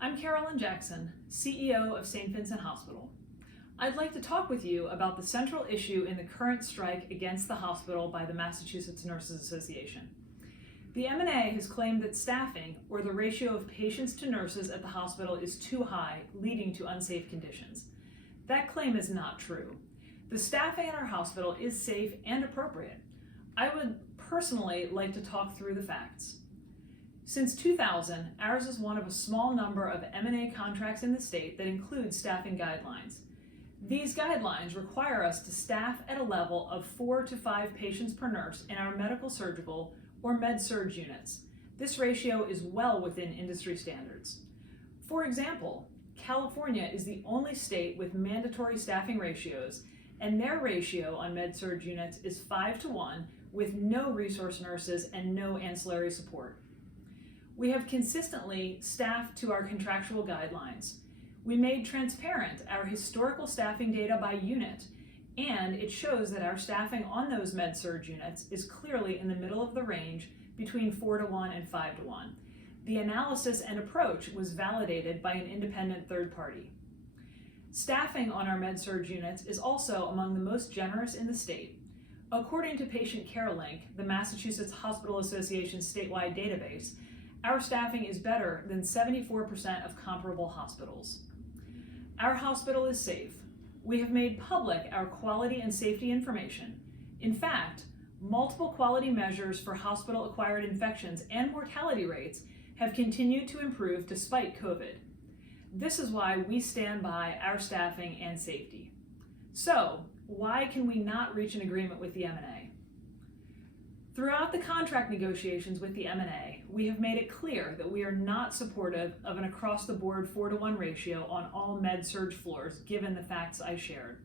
I'm Carolyn Jackson, CEO of St. Vincent Hospital. I'd like to talk with you about the central issue in the current strike against the hospital by the Massachusetts Nurses Association. The M&A has claimed that staffing, or the ratio of patients to nurses at the hospital, is too high, leading to unsafe conditions. That claim is not true. The staffing at our hospital is safe and appropriate. I would personally like to talk through the facts. Since 2000, ours is one of a small number of M&A contracts in the state that include staffing guidelines. These guidelines require us to staff at a level of 4 to 5 patients per nurse in our medical surgical or med-surg units. This ratio is well within industry standards. For example, California is the only state with mandatory staffing ratios, and their ratio on med-surg units is 5-to-1 with no resource nurses and no ancillary support. We have consistently staffed to our contractual guidelines. We made transparent our historical staffing data by unit, and it shows that our staffing on those med-surg units is clearly in the middle of the range between 4-to-1 and 5-to-1. The analysis and approach was validated by an independent third party. Staffing on our med-surg units is also among the most generous in the state. According to Patient Care Link, the Massachusetts Hospital Association's statewide database, our staffing is better than 74% of comparable hospitals. Our hospital is safe. We have made public our quality and safety information. In fact, multiple quality measures for hospital-acquired infections and mortality rates have continued to improve despite COVID. This is why we stand by our staffing and safety. So, why can we not reach an agreement with the M&A? Throughout the contract negotiations with the M&A, we have made it clear that we are not supportive of an across-the-board 4-to-1 ratio on all med-surg floors, given the facts I shared.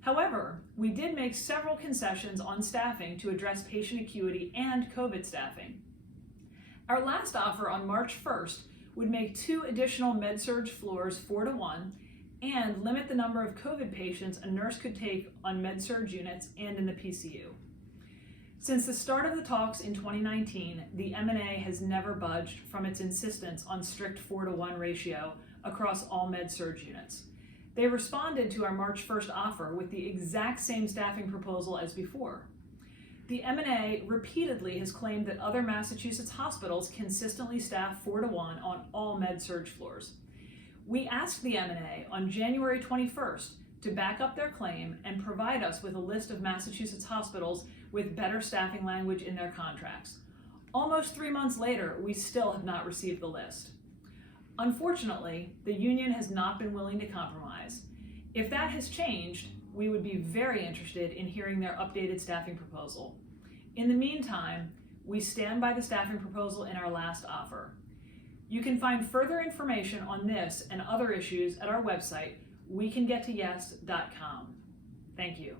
However, we did make several concessions on staffing to address patient acuity and COVID staffing. Our last offer on March 1st would make 2 additional med-surg floors 4-to-1 and limit the number of COVID patients a nurse could take on med-surg units and in the PCU. Since the start of the talks in 2019, the M&A has never budged from its insistence on strict 4-to-1 ratio across all med-surg units. They responded to our March 1st offer with the exact same staffing proposal as before. The M&A repeatedly has claimed that other Massachusetts hospitals consistently staff 4-to-1 on all med-surg floors. We asked the M&A on January 21st to back up their claim and provide us with a list of Massachusetts hospitals with better staffing language in their contracts. Almost 3 months later, we still have not received the list. Unfortunately, the union has not been willing to compromise. If that has changed, we would be very interested in hearing their updated staffing proposal. In the meantime, we stand by the staffing proposal in our last offer. You can find further information on this and other issues at our website, wecangettoyes.com. Thank you.